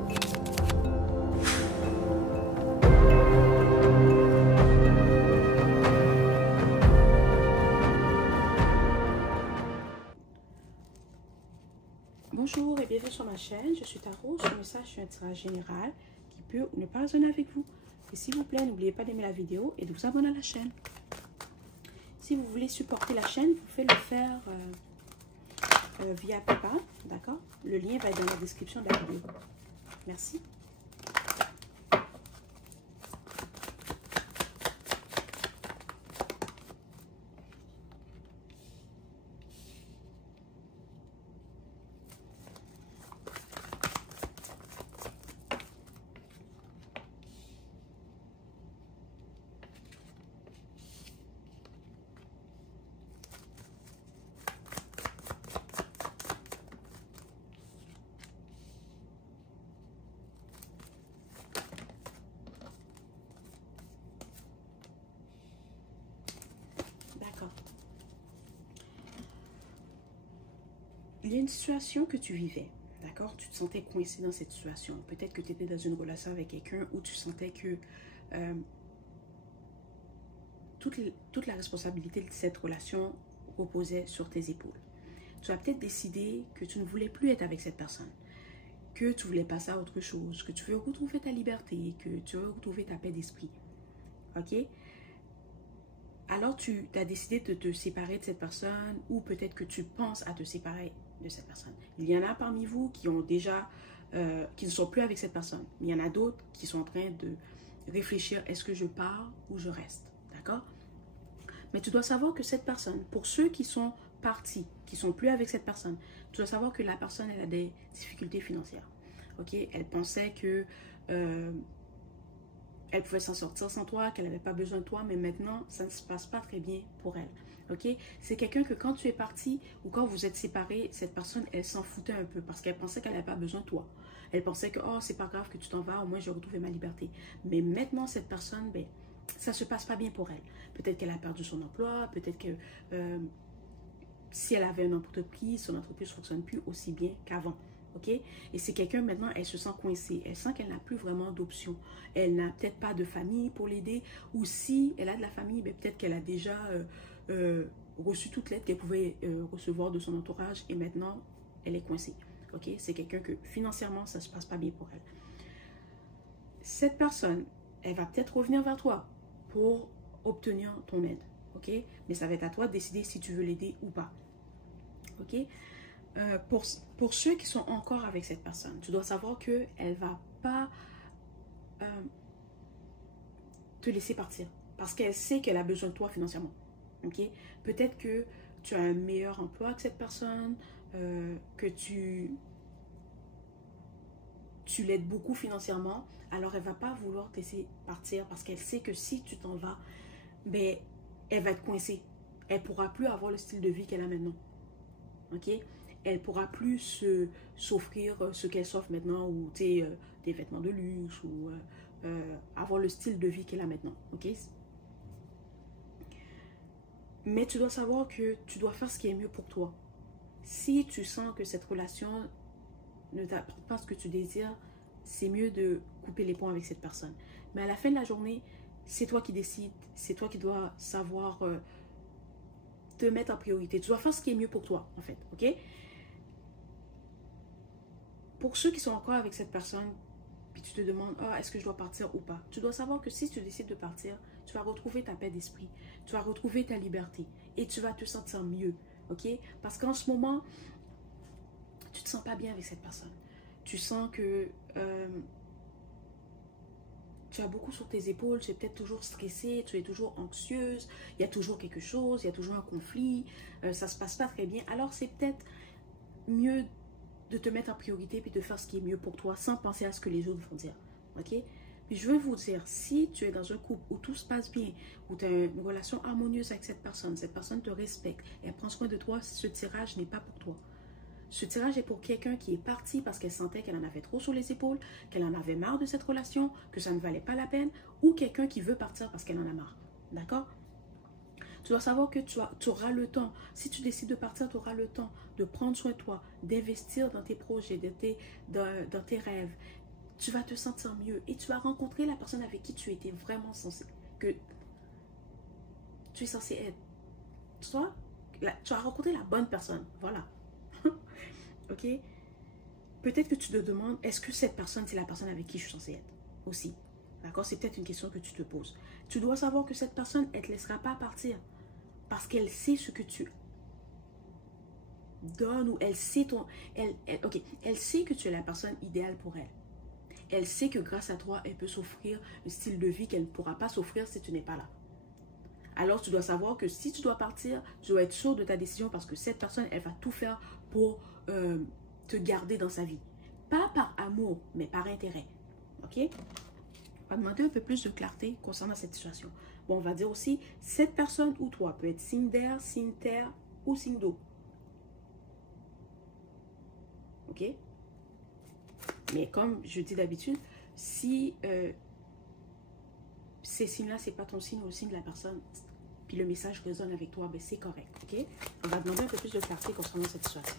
Bonjour et bienvenue sur ma chaîne, je suis Tarot. Ce message est un tirage général qui peut ou ne pas résonner avec vous. Et s'il vous plaît, n'oubliez pas d'aimer la vidéo et de vous abonner à la chaîne. Si vous voulez supporter la chaîne, vous pouvez le faire via PayPal, d'accord? Le lien va être dans la description de la vidéo. Merci. Il y a une situation que tu vivais, d'accord? Tu te sentais coincé dans cette situation. Peut-être que tu étais dans une relation avec quelqu'un où tu sentais que toute la responsabilité de cette relation reposait sur tes épaules. Tu as peut-être décidé que tu ne voulais plus être avec cette personne, que tu voulais passer à autre chose, que tu veux retrouver ta liberté, que tu veux retrouver ta paix d'esprit, ok? Alors tu as décidé de te séparer de cette personne ou peut-être que tu penses à te séparer de cette personne. Il y en a parmi vous qui ont déjà, qui ne sont plus avec cette personne. Mais il y en a d'autres qui sont en train de réfléchir, est-ce que je pars ou je reste, d'accord? Mais tu dois savoir que cette personne, pour ceux qui sont partis, qui ne sont plus avec cette personne, tu dois savoir que la personne, elle a des difficultés financières, ok? Elle pensait que elle pouvait s'en sortir sans toi, qu'elle n'avait pas besoin de toi, mais maintenant, ça ne se passe pas très bien pour elle. Ok? C'est quelqu'un que quand tu es parti ou quand vous êtes séparés, cette personne, elle s'en foutait un peu parce qu'elle pensait qu'elle n'avait pas besoin de toi. Elle pensait que, oh, c'est pas grave que tu t'en vas, au moins j'ai retrouvé ma liberté. Mais maintenant, cette personne, ben, ça se passe pas bien pour elle. Peut-être qu'elle a perdu son emploi, peut-être que si elle avait une entreprise, son entreprise ne fonctionne plus aussi bien qu'avant. Ok? Et c'est quelqu'un maintenant, elle se sent coincée. Elle sent qu'elle n'a plus vraiment d'options. Elle n'a peut-être pas de famille pour l'aider. Ou si elle a de la famille, ben, peut-être qu'elle a déjà reçu toute l'aide qu'elle pouvait recevoir de son entourage. Et maintenant, elle est coincée. Ok? C'est quelqu'un que financièrement, ça ne se passe pas bien pour elle. Cette personne, elle va peut-être revenir vers toi pour obtenir ton aide. Ok? Mais ça va être à toi de décider si tu veux l'aider ou pas. Ok? Pour ceux qui sont encore avec cette personne, tu dois savoir qu'elle ne va pas te laisser partir. Parce qu'elle sait qu'elle a besoin de toi financièrement. Okay? Peut-être que tu as un meilleur emploi que cette personne, que tu l'aides beaucoup financièrement. Alors, elle ne va pas vouloir te laisser partir parce qu'elle sait que si tu t'en vas, ben, elle va être coincée. Elle ne pourra plus avoir le style de vie qu'elle a maintenant. Ok? Elle ne pourra plus s'offrir ce qu'elle s'offre maintenant ou des vêtements de luxe ou avoir le style de vie qu'elle a maintenant. Ok? Mais tu dois savoir que tu dois faire ce qui est mieux pour toi. Si tu sens que cette relation ne t'apporte pas ce que tu désires, c'est mieux de couper les ponts avec cette personne. Mais à la fin de la journée, c'est toi qui décides. C'est toi qui dois savoir te mettre en priorité. Tu dois faire ce qui est mieux pour toi, en fait. Ok? Pour ceux qui sont encore avec cette personne, puis tu te demandes, ah, est-ce que je dois partir ou pas? Tu dois savoir que si tu décides de partir, tu vas retrouver ta paix d'esprit, tu vas retrouver ta liberté et tu vas te sentir mieux, ok? Parce qu'en ce moment, tu te sens pas bien avec cette personne. Tu sens que tu as beaucoup sur tes épaules, tu es peut-être toujours stressée, tu es toujours anxieuse, il y a toujours quelque chose, il y a toujours un conflit, ça se passe pas très bien. Alors c'est peut-être mieux de te mettre en priorité puis de faire ce qui est mieux pour toi sans penser à ce que les autres vont dire. Ok? Puis je veux vous dire, si tu es dans un couple où tout se passe bien, où tu as une relation harmonieuse avec cette personne te respecte, elle prend soin de toi, ce tirage n'est pas pour toi. Ce tirage est pour quelqu'un qui est parti parce qu'elle sentait qu'elle en avait trop sur les épaules, qu'elle en avait marre de cette relation, que ça ne valait pas la peine, ou quelqu'un qui veut partir parce qu'elle en a marre. D'accord? Tu dois savoir que tu auras le temps. Si tu décides de partir, tu auras le temps de prendre soin de toi, d'investir dans tes projets, dans tes rêves. tu vas te sentir mieux et tu vas rencontrer la personne avec qui tu étais vraiment censé, que tu es censé être. Tu vas rencontrer la bonne personne, voilà. Ok? Peut-être que tu te demandes, est-ce que cette personne, c'est la personne avec qui je suis censée être aussi? D'accord? C'est peut-être une question que tu te poses. Tu dois savoir que cette personne, elle ne te laissera pas partir parce qu'elle sait ce que tu donnes ou elle sait elle sait que tu es la personne idéale pour elle. Elle sait que grâce à toi, elle peut s'offrir un style de vie qu'elle ne pourra pas s'offrir si tu n'es pas là. Alors, tu dois savoir que si tu dois partir, tu dois être sûr de ta décision parce que cette personne, elle va tout faire pour te garder dans sa vie. Pas par amour, mais par intérêt. Ok? On va demander un peu plus de clarté concernant cette situation. Bon, on va dire aussi, cette personne ou toi peut être signe d'air, signe terre ou signe d'eau. Ok? Mais comme je dis d'habitude, si ces signes-là, c'est pas ton signe ou le signe de la personne, puis le message résonne avec toi, ben c'est correct. Ok? On va demander un peu plus de clarté concernant cette situation.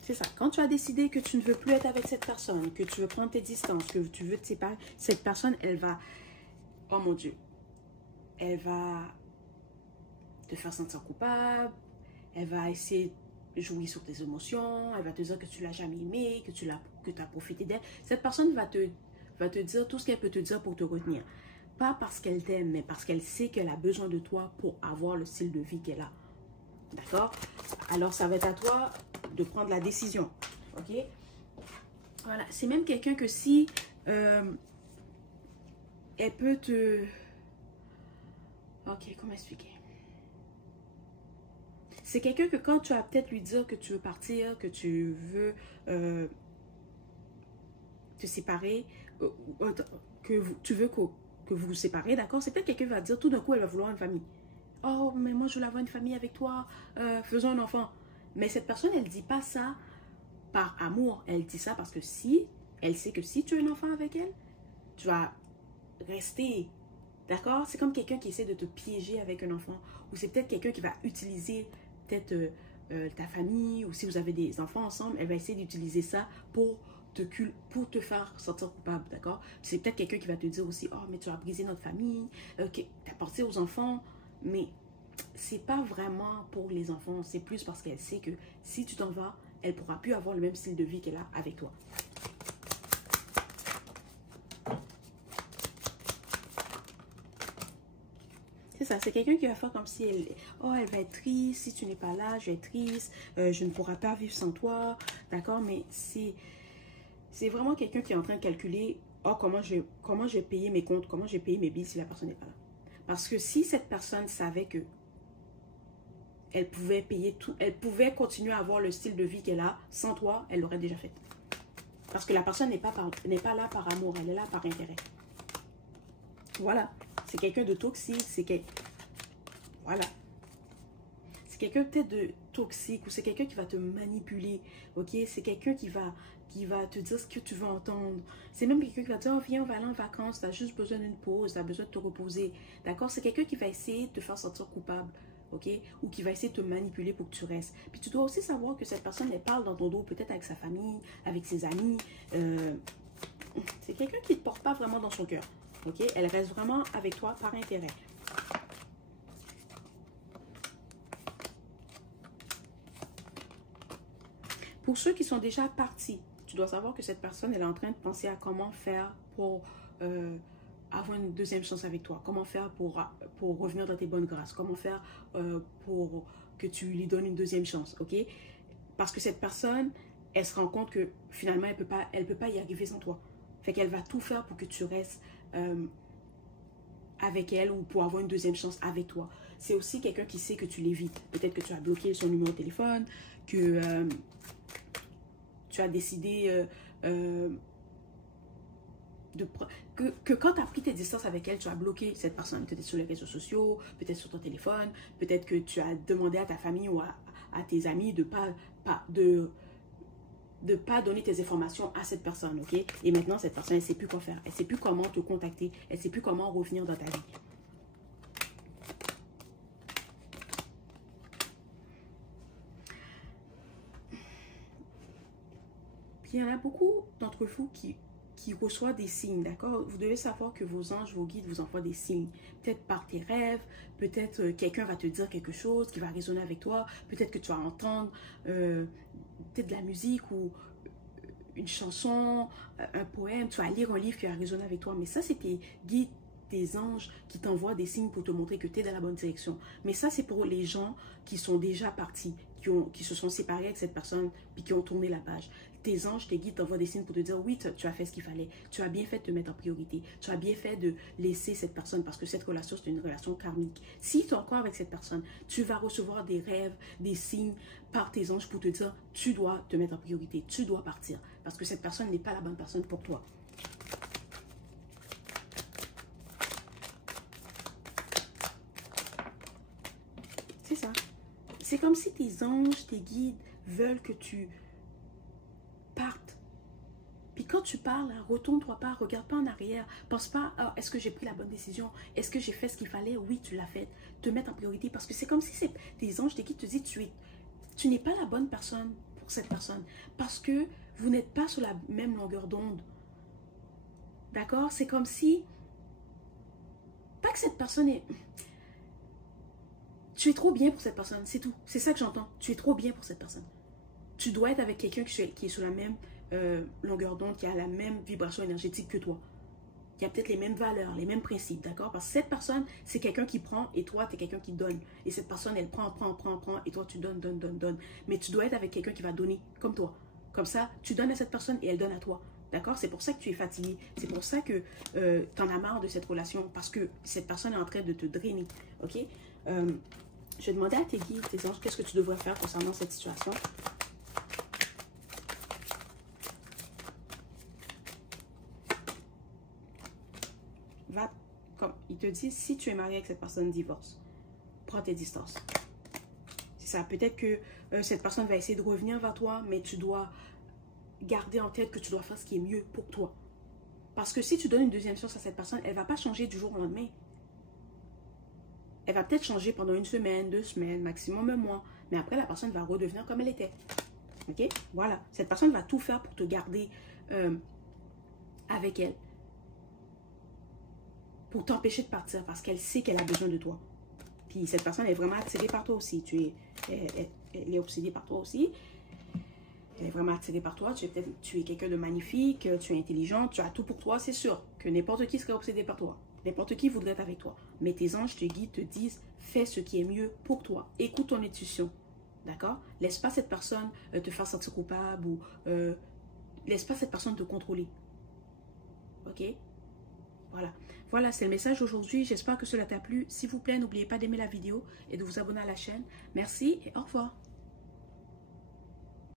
C'est ça. Quand tu as décidé que tu ne veux plus être avec cette personne, que tu veux prendre tes distances, que tu veux te séparer, cette personne, elle va, oh mon Dieu, elle va te faire sentir coupable, elle va essayer de jouer sur tes émotions, elle va te dire que tu l'as jamais aimé, que tu as profité d'elle. Cette personne va te dire tout ce qu'elle peut te dire pour te retenir. Pas parce qu'elle t'aime, mais parce qu'elle sait qu'elle a besoin de toi pour avoir le style de vie qu'elle a. D'accord? Alors, ça va être à toi de prendre la décision. Ok? Voilà. C'est même quelqu'un que si elle peut te... Ok, comment expliquer? C'est quelqu'un que quand tu vas peut-être lui dire que tu veux partir, que tu veux te séparer, tu veux que vous vous séparez, d'accord? C'est peut-être quelqu'un qui va dire tout d'un coup, elle va vouloir une famille. Oh, mais moi, je veux avoir une famille avec toi. Faisons un enfant. Mais cette personne, elle ne dit pas ça par amour. Elle dit ça parce que si, elle sait que si tu as un enfant avec elle, tu vas rester. D'accord? C'est comme quelqu'un qui essaie de te piéger avec un enfant. Ou c'est peut-être quelqu'un qui va utiliser peut-être ta famille. Ou si vous avez des enfants ensemble, elle va essayer d'utiliser ça pour te faire sentir coupable. D'accord? C'est peut-être quelqu'un qui va te dire aussi, oh, mais tu as brisé notre famille. Tu as porté aux enfants. Mais c'est pas vraiment pour les enfants, c'est plus parce qu'elle sait que si tu t'en vas, elle pourra plus avoir le même style de vie qu'elle a avec toi. C'est ça, c'est quelqu'un qui va faire comme si elle va être triste, si tu n'es pas là, je vais être triste, je ne pourrai pas vivre sans toi, d'accord? Mais c'est vraiment quelqu'un qui est en train de calculer, oh, comment je vais payer mes comptes, comment je vais payer mes billes si la personne n'est pas là. Parce que si cette personne savait que elle pouvait payer tout, elle pouvait continuer à avoir le style de vie qu'elle a sans toi, elle l'aurait déjà fait. Parce que la personne n'est pas là par amour, elle est là par intérêt. Voilà. C'est quelqu'un de toxique, voilà. C'est quelqu'un peut-être de toxique ou c'est quelqu'un qui va te manipuler, ok? C'est quelqu'un qui va te dire ce que tu veux entendre. C'est même quelqu'un qui va te dire, oh, viens, on va aller en vacances, tu as juste besoin d'une pause, tu as besoin de te reposer, d'accord? C'est quelqu'un qui va essayer de te faire sentir coupable, ok? Ou qui va essayer de te manipuler pour que tu restes. Puis tu dois aussi savoir que cette personne, elle parle dans ton dos, peut-être avec sa famille, avec ses amis. C'est quelqu'un qui ne te porte pas vraiment dans son cœur, ok? Elle reste vraiment avec toi par intérêt. Pour ceux qui sont déjà partis, tu dois savoir que cette personne, elle est en train de penser à comment faire pour avoir une deuxième chance avec toi. Comment faire pour revenir dans tes bonnes grâces. Comment faire pour que tu lui donnes une deuxième chance, ok? Parce que cette personne, elle se rend compte que finalement, elle peut pas y arriver sans toi. Fait qu'elle va tout faire pour que tu restes avec elle ou pour avoir une deuxième chance avec toi. C'est aussi quelqu'un qui sait que tu l'évites. Peut-être que tu as bloqué son numéro de téléphone, que tu as décidé que quand tu as pris tes distances avec elle, tu as bloqué cette personne. Peut-être sur les réseaux sociaux, peut-être sur ton téléphone, peut-être que tu as demandé à ta famille ou à tes amis de pas donner tes informations à cette personne, ok? Et maintenant, cette personne, elle ne sait plus quoi faire. Elle ne sait plus comment te contacter. Elle ne sait plus comment revenir dans ta vie. Puis il y en a beaucoup d'entre vous qui reçoivent des signes, d'accord? Vous devez savoir que vos anges, vos guides vous envoient des signes. Peut-être par tes rêves, peut-être quelqu'un va te dire quelque chose qui va résonner avec toi, peut-être que tu vas entendre peut-être de la musique ou une chanson, un poème, tu vas lire un livre qui va résonner avec toi. Mais ça, c'est tes guides, tes anges qui t'envoient des signes pour te montrer que tu es dans la bonne direction. Mais ça, c'est pour les gens qui sont déjà partis, qui se sont séparés avec cette personne, puis qui ont tourné la page. Tes anges, tes guides t'envoient des signes pour te dire, oui, tu as fait ce qu'il fallait. Tu as bien fait de te mettre en priorité. Tu as bien fait de laisser cette personne parce que cette relation, c'est une relation karmique. Si tu es encore avec cette personne, tu vas recevoir des rêves, des signes par tes anges pour te dire, tu dois te mettre en priorité. Tu dois partir parce que cette personne n'est pas la bonne personne pour toi. C'est ça. C'est comme si tes anges, tes guides veulent que tu partes. Puis quand tu parles, retourne-toi pas, regarde pas en arrière. Pense pas, ah, est-ce que j'ai pris la bonne décision? Est-ce que j'ai fait ce qu'il fallait? Oui, tu l'as fait. Te mettre en priorité parce que c'est comme si tes anges, tes guides te disent, tu n'es pas la bonne personne pour cette personne. Parce que vous n'êtes pas sur la même longueur d'onde. D'accord? C'est comme si, pas que cette personne est... Tu es trop bien pour cette personne, c'est tout. C'est ça que j'entends. Tu es trop bien pour cette personne. Tu dois être avec quelqu'un qui est sur la même longueur d'onde, qui a la même vibration énergétique que toi. Qui a peut-être les mêmes valeurs, les mêmes principes, d'accord? Parce que cette personne, c'est quelqu'un qui prend et toi, tu es quelqu'un qui donne. Et cette personne, elle prend et toi, tu donnes. Mais tu dois être avec quelqu'un qui va donner comme toi. Comme ça, tu donnes à cette personne et elle donne à toi. D'accord? C'est pour ça que tu es fatigué. C'est pour ça que tu en as marre de cette relation parce que cette personne est en train de te drainer. OK? Je vais demander à tes guides, tes anges, qu'est-ce que tu devrais faire concernant cette situation. Comme il te dit, si tu es marié avec cette personne, divorce. Prends tes distances. C'est ça. Peut-être que cette personne va essayer de revenir vers toi, mais tu dois garder en tête que tu dois faire ce qui est mieux pour toi. Parce que si tu donnes une deuxième chance à cette personne, elle ne va pas changer du jour au lendemain. Elle va peut-être changer pendant une semaine, 2 semaines, maximum un mois. Mais après, la personne va redevenir comme elle était. OK? Voilà. Cette personne va tout faire pour te garder avec elle. Pour t'empêcher de partir parce qu'elle sait qu'elle a besoin de toi. Puis cette personne est vraiment attirée par toi aussi. Elle est obsédée par toi aussi. Elle est vraiment attirée par toi. Tu es quelqu'un de magnifique, tu es intelligent, tu as tout pour toi. C'est sûr que n'importe qui serait obsédé par toi. N'importe qui voudrait être avec toi. Mais tes anges, tes guides te disent, fais ce qui est mieux pour toi. Écoute ton intuition. D'accord? Laisse pas cette personne te faire sentir coupable ou laisse pas cette personne te contrôler. OK? Voilà. Voilà, c'est le message d'aujourd'hui. J'espère que cela t'a plu. S'il vous plaît, n'oubliez pas d'aimer la vidéo et de vous abonner à la chaîne. Merci et au revoir.